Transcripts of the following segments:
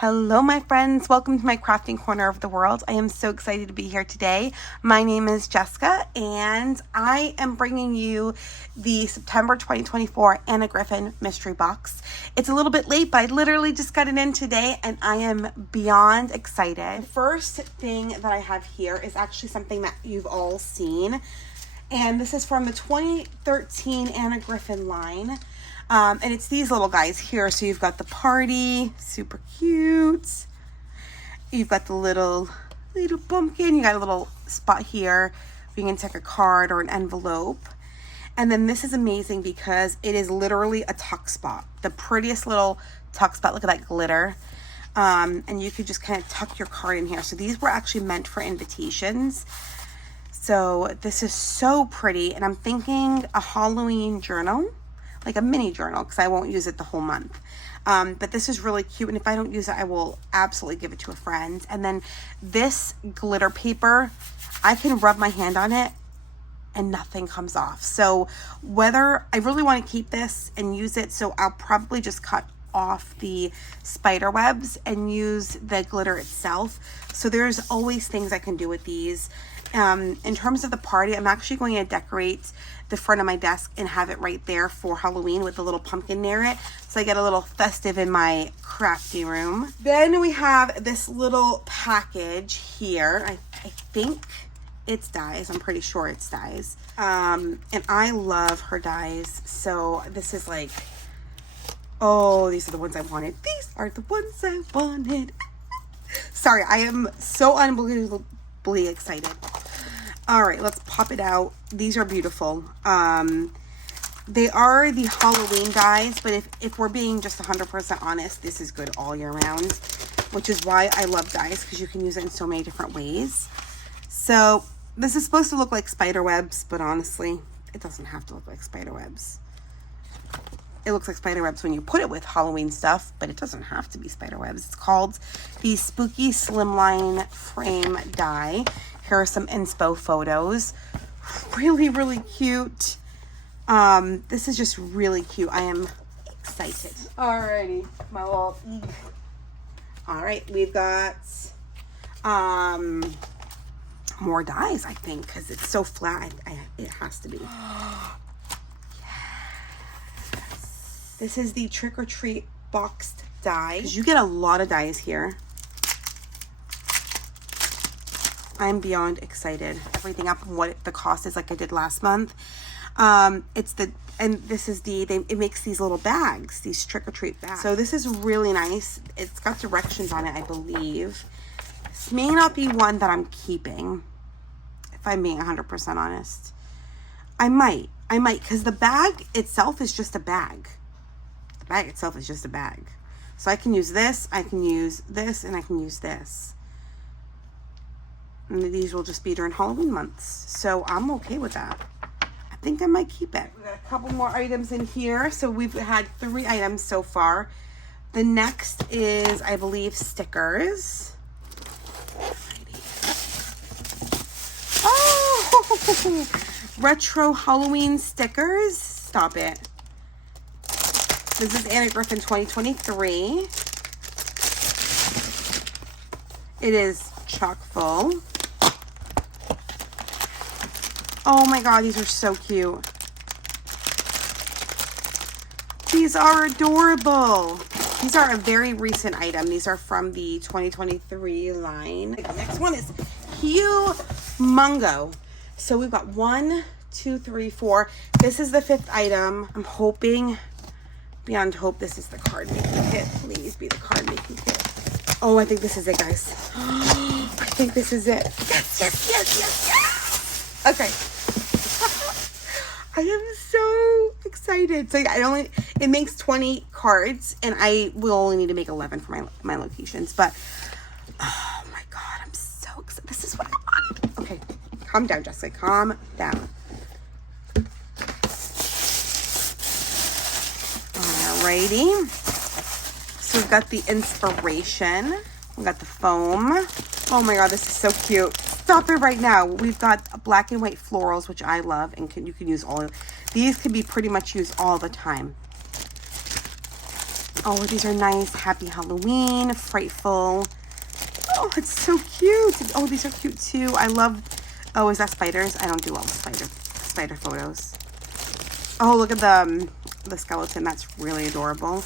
Hello, my friends. Welcome to my crafting corner of the world. I am so excited to be here today. My name is Jessica, and I am bringing you the September 2024 Anna Griffin mystery box. It's a little bit late, but I literally just got it in today, and I am beyond excited. The first thing that I have here is actually something that you've all seen, and this is from the 2013 Anna Griffin line. And it's these little guys here. So you've got the party, super cute. You've got the little pumpkin. You got a little spot here where you can take a card or an envelope. And then this is amazing because it is literally a tuck spot. The prettiest little tuck spot. Look at that glitter. And you could just kind of tuck your card in here. So these were actually meant for invitations. So this is so pretty. And I'm thinking a Halloween journal. Like a mini journal, because I won't use it the whole month. But this is really cute, and if I don't use it, I will absolutely give it to a friend. And then this glitter paper, I can rub my hand on it and nothing comes off. So whether I really want to keep this and use it, so I'll probably just cut off the spider webs and use the glitter itself. So there's always things I can do with these. In terms of the party, I'm actually going to decorate the front of my desk and have it right there for Halloween with a little pumpkin near it. So I get a little festive in my crafty room. Then we have this little package here. I think it's dies. I'm pretty sure it's dies. And I love her dies. So this is like, oh, these are the ones I wanted. These are the ones I wanted. Sorry, I am so unbelievably excited. All right, let's pop it out. These are beautiful. They are the Halloween dies, but if we're being just 100% honest, this is good all year round, which is why I love dies, because you can use it in so many different ways. So this is supposed to look like spider webs, but honestly, it doesn't have to look like spider webs. It looks like spider webs when you put it with Halloween stuff, but it doesn't have to be spider webs. It's called the Spooky Slimline Frame Die. Here are some inspo photos. Really, really cute. This is just really cute. I am excited. Alrighty, my little. All right, we've got more dies, I think, because it's so flat. It has to be. Yes. This is the Trick or Treat boxed die. You get a lot of dies here. I'm beyond excited. Everything up and what the cost is, like I did last month. And this is it makes these little bags, these trick-or-treat bags. So this is really nice. It's got directions on it, I believe. This may not be one that I'm keeping, if I'm being 100% honest. I might, because the bag itself is just a bag. The bag itself is just a bag. So I can use this, I can use this, and I can use this. And these will just be during Halloween months. So I'm okay with that. I think I might keep it. We got a couple more items in here. So we've had 3 items so far. The next is, I believe, stickers. Oh! Retro Halloween stickers. Stop it. This is Anna Griffin 2023. It is chock full. Oh my god, these are so cute. These are adorable. These are a very recent item. These are from the 2023 line. The next one is Humongo. So we've got 1, 2, 3, 4. This is the 5th item. I'm hoping, beyond hope, this is the card making kit. Please be the card making kit. Oh, I think this is it, guys. I think this is it. Yes, yes, yes, yes, yes. Okay. I am so excited. So it makes 20 cards, and I will only need to make 11 for my locations. But oh my god, I'm so excited. This is what I wanted. Okay, calm down, Jessica. Calm down. Alrighty. So we've got the inspiration. We've got the foam. Oh my god, this is so cute. Stop it right now. We've got black and white florals, which I love, and you can use all of these. Can be pretty much used all the time. Oh, these are nice. Happy Halloween, Frightful. Oh, it's so cute. Oh, these are cute too. I love, oh, is that spiders? I don't do well with spider photos. Oh, look at the skeleton. That's really adorable.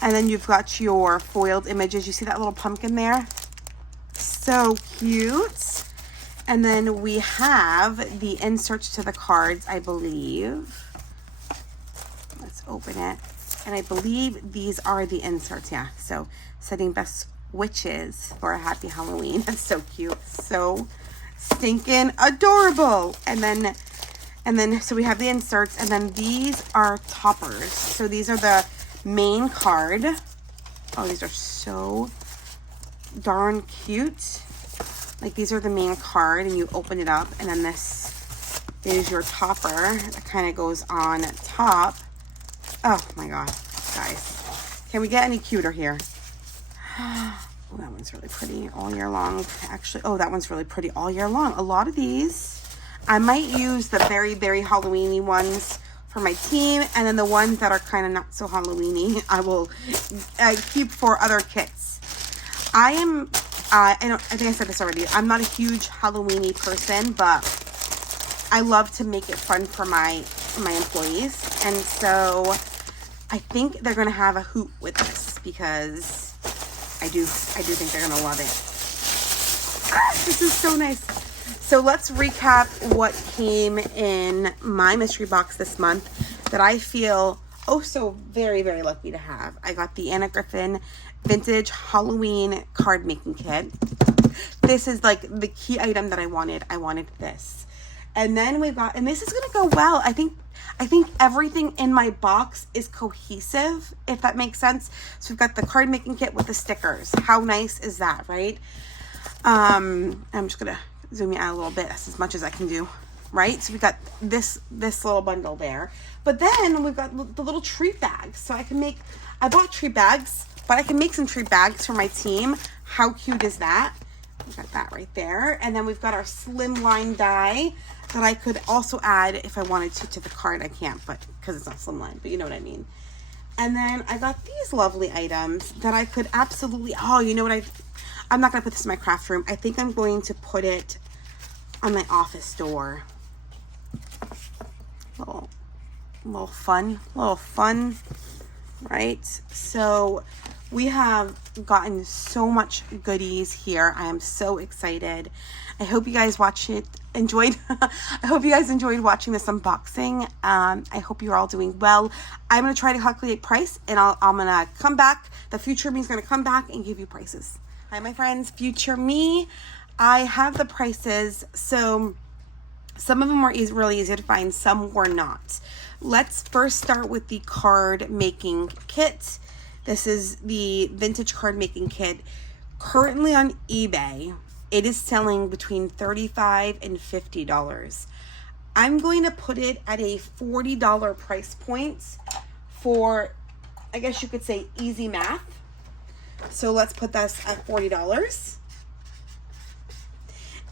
And then you've got your foiled images. You see that little pumpkin there? So cute. And then we have the inserts to the cards, I believe. Let's open it. And I believe these are the inserts. Yeah. So setting best witches for a happy Halloween. That's so cute. So stinking adorable. And then so we have the inserts, and then these are toppers. So these are the main card. Oh, these are so darn cute. Like, these are the main card, and you open it up, and then this is your topper that kind of goes on top. Oh my god, guys, can we get any cuter here? Oh, that one's really pretty all year long. Actually, oh, that one's really pretty all year long. A lot of these, I might use the very, very Halloween-y ones for my team, and then the ones that are kind of not so Halloween-y, I will keep for other kits. I think I said this already. I'm not a huge Halloween-y person, but I love to make it fun for my employees, and so I think they're gonna have a hoot with this because I do think they're gonna love it. This is so nice. So let's recap what came in my mystery box this month that I feel oh so very, very lucky to have. I got the Anna Griffin Vintage Halloween card making kit. This is like the key item that I wanted. I wanted this. And then we've got, and this is going to go well. I think everything in my box is cohesive, if that makes sense. So we've got the card making kit with the stickers. How nice is that, right? I'm just going to zoom you out a little bit. That's as much as I can do, right? So we've got this little bundle there. But then we've got the little treat bags. So I bought treat bags, but I can make some treat bags for my team. How cute is that? We've got that right there. And then we've got our slimline die that I could also add if I wanted to the card. I can't, but because it's not slimline, but you know what I mean. And then I got these lovely items that I could absolutely, oh, you know what, I'm not going to put this in my craft room. I think I'm going to put it on my office door. Little fun, right? So we have gotten so much goodies here. I am so excited. I hope you guys enjoyed I hope you guys enjoyed watching this unboxing. I hope you're all doing well. I'm going to try to calculate price, and I'm going to come back. The future me is going to come back and give you prices. Hi, my friends, future me. I have the prices. So some of them were really easy to find. Some were not. Let's first start with the card making kit. This is the vintage card making kit. Currently on eBay, it is selling between $35 and $50. I'm going to put it at a $40 price point for, I guess you could say, easy math. So let's put this at $40.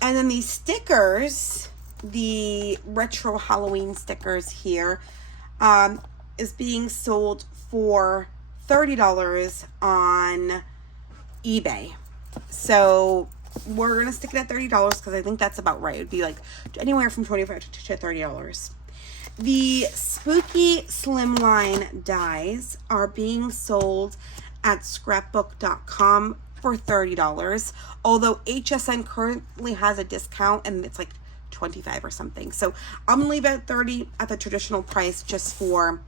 And then these stickers, the retro Halloween stickers here, is being sold for $30 on eBay. So we're going to stick it at $30 because I think that's about right. It would be like anywhere from $25 to $30. The spooky slimline dies are being sold at scrapbook.com for $30, although HSN currently has a discount and it's like $25 or something. So I'm gonna leave it at $30 at the traditional price just for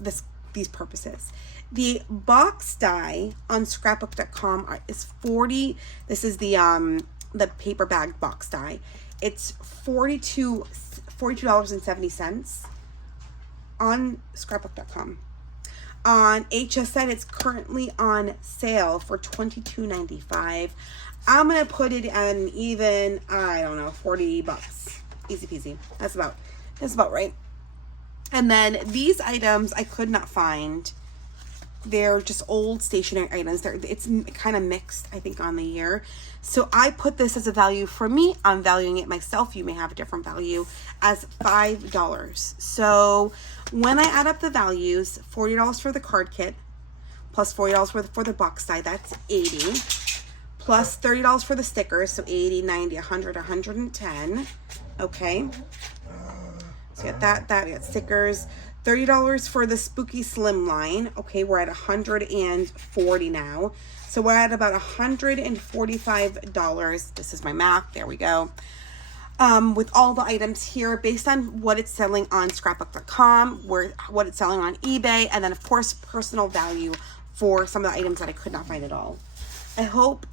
these purposes. The box die on scrapbook.com is $40. This is the paper bag box die. It's $42.70 on scrapbook.com. On HSN, it's currently on sale for $22.95. I'm gonna put it on even, I don't know, $40. Easy peasy. That's about right. And then these items I could not find. They're just old stationery items. It's kind of mixed, I think, on the year. So I put this as a value for me. I'm valuing it myself. You may have a different value as $5. So when I add up the values, $40 for the card kit, plus $40 for the box side, that's $80, plus $30 for the stickers, so 80, 90, 100, 110. Okay, so we got that, we got stickers, $30 for the Spooky Slim line. Okay, we're at 140 now, so we're at about $145. This is my math, there we go. With all the items here based on what it's selling on scrapbook.com, what it's selling on eBay, and then of course personal value for some of the items that I could not find at all. I hope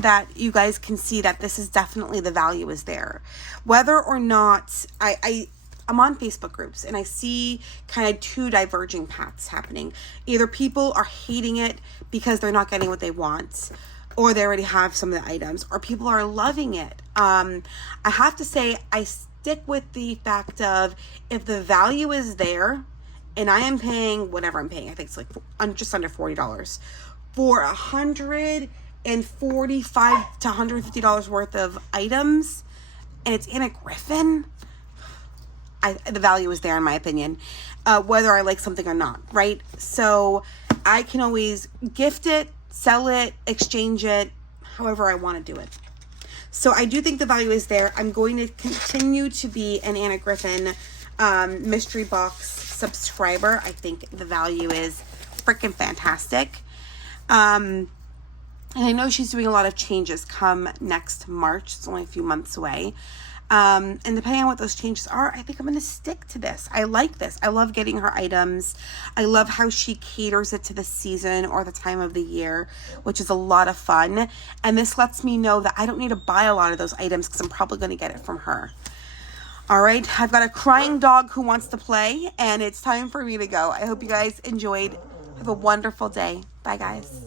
that you guys can see that this is definitely, the value is there. Whether or not I'm on Facebook groups and I see kind of two diverging paths happening. Either people are hating it because they're not getting what they want, or they already have some of the items, or people are loving it. I have to say, I stick with the fact of, if the value is there and I am paying whatever I'm paying, I think it's like just under $40 for $145 to $150 worth of items, and it's in a Griffin, the value is there in my opinion, whether I like something or not, right? So I can always gift it, sell it, exchange it, however I want to do it. So I do think the value is there. I'm going to continue to be an Anna Griffin mystery box subscriber. I think the value is freaking fantastic. And I know she's doing a lot of changes come next March. It's only a few months away. And depending on what those changes are, I think I'm going to stick to this. I like this. I love getting her items. I love how she caters it to the season or the time of the year, which is a lot of fun. And this lets me know that I don't need to buy a lot of those items because I'm probably going to get it from her. All right, I've got a crying dog who wants to play, and it's time for me to go. I hope you guys enjoyed. Have a wonderful day. Bye, guys.